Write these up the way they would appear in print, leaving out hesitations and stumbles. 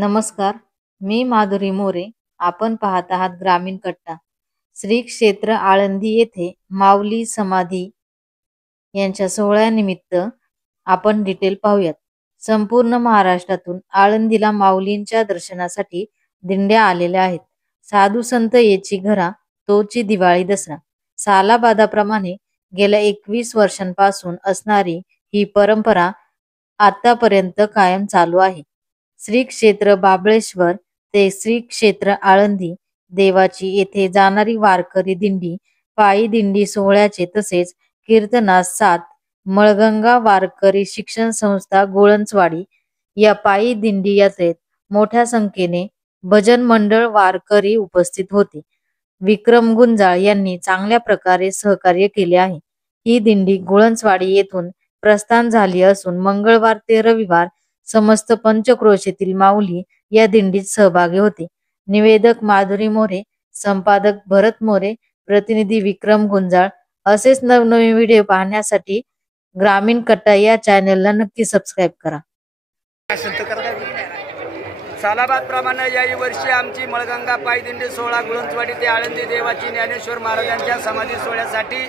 नमस्कार, मी माधुरी मोरे. आपण पाहत आहात ग्रामीण कट्टा. श्री क्षेत्र आळंदी येथे माऊली समाधी यांच्या सोहळ्यानिमित्त आपण डिटेल पाहूयात. संपूर्ण महाराष्ट्रातून आळंदीला माऊलींच्या दर्शनासाठी दिंड्या आलेल्या आहेत. साधू संत याची घरा तोची दिवाळी दसरा. सालाबादाप्रमाणे गेल्या 21 वर्षांपासून असणारी ही परंपरा आतापर्यंत कायम चालू आहे. श्री क्षेत्र बाबळेश्वर ते श्री क्षेत्र आळंदी देवाची येथे जाणारी वारकरी दिंडी, पायी दिंडी सोहळ्याचे तसेच कीर्तनास 7 मळगंगा वारकरी शिक्षण संस्था गोळंचवाडी या पायी दिंडी यात्रेत मोठ्या संख्येने भजन मंडळ वारकरी उपस्थित होते. विक्रम गुंजाळ यांनी चांगल्या प्रकारे सहकार्य केले आहे. ही दिंडी गोळंचवाडी येथून प्रस्थान झाली असून मंगळवार ते रविवार समस्त पंचक्रोशीतील माऊली या दिंडीत सहभागी होते. निवेदक माधुरी मोरे, संपादक भरत मोरे, प्रतिनिधी विक्रम गुंजाळ. असेच नवनवीन व्हिडिओ पाहण्यासाठी ग्रामीण कट्टा या चॅनलला नक्की सबस्क्राईब करा. सालाबाद प्रमाणे याही वर्षी आमची मळगंगा पायदिंडी सोहळा गुळंचवाडी ते आळंदी देवाची ज्ञानेश्वर महाराजांच्या समाधी सोहळ्यासाठी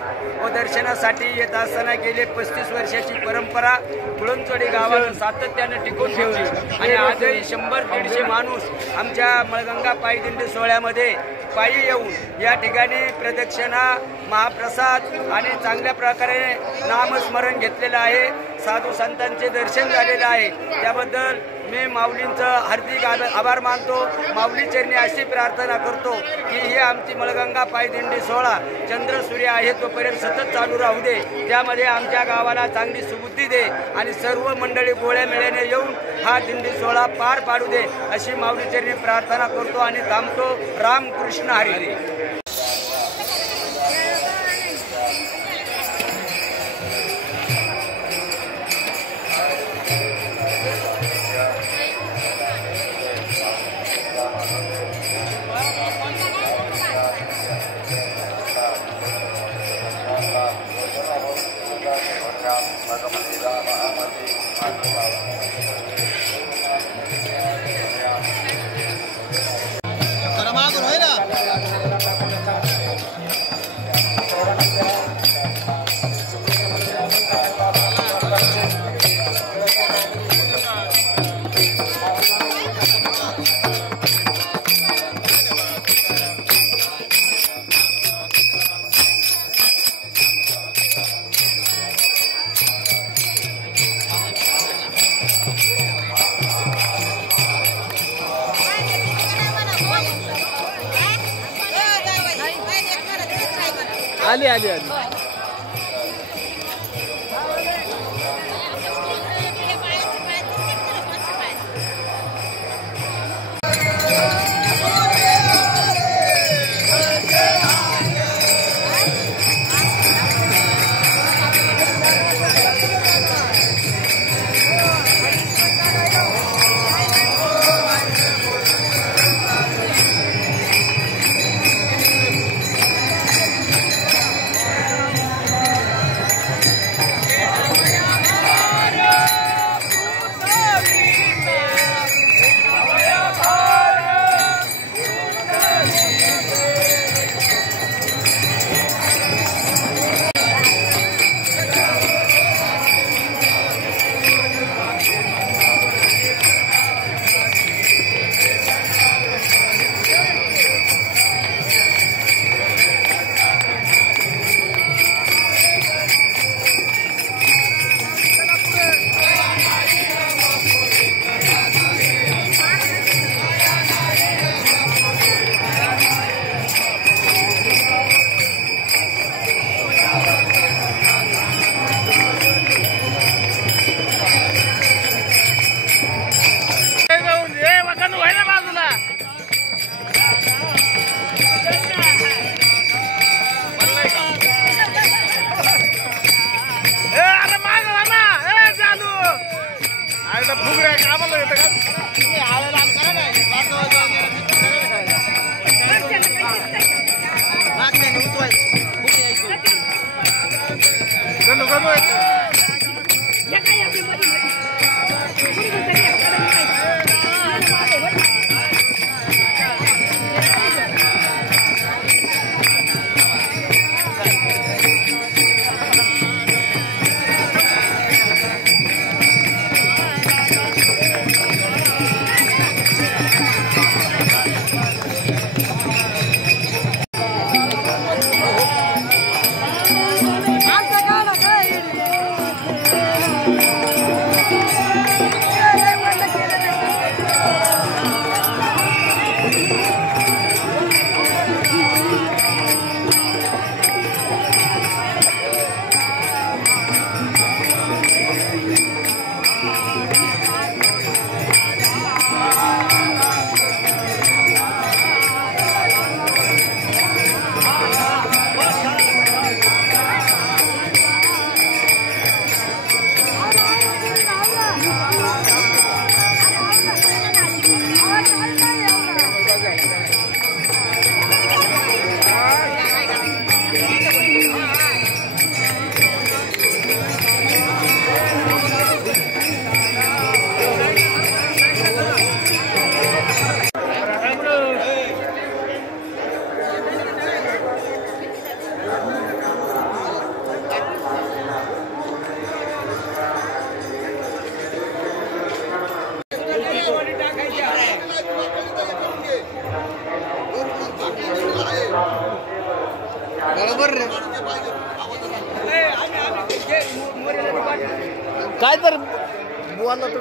व दर्शनासाठी येत असताना गेले 35 वर्षाची परंपरा गुळंचवाडी गावात सातत्याने टिकून ठेवली आणि आजही 100-150 माणूस आमच्या मळगंगा पायदिंडी सोहळ्यामध्ये पायी येऊन या ठिकाणी प्रदक्षिणा, महाप्रसाद आणि चांगल्या प्रकारे नामस्मरण घेतलेलं आहे. साधू संतांचे दर्शन झालेलं आहे. त्याबद्दल मी माऊलींचं हार्दिक आभार मानतो. माऊली चरणी अशी प्रार्थना करतो की ही आमची मळगंगा पायदिंडी सोहळा चंद्र सूर्य आहे तोपर्यंत सतत चालू राहू दे. त्यामध्ये आमच्या गावाला चांगली सुबुद्धी दे आणि सर्व मंडळी गोळ्या मेळ्याने येऊन हा दिंडी सोहळा पार पाडू दे अशी माऊली चरणी प्रार्थना करतो आणि थांबतो. रामकृष्ण हरी. आली आली आली. काय तर बोला तुम्ही.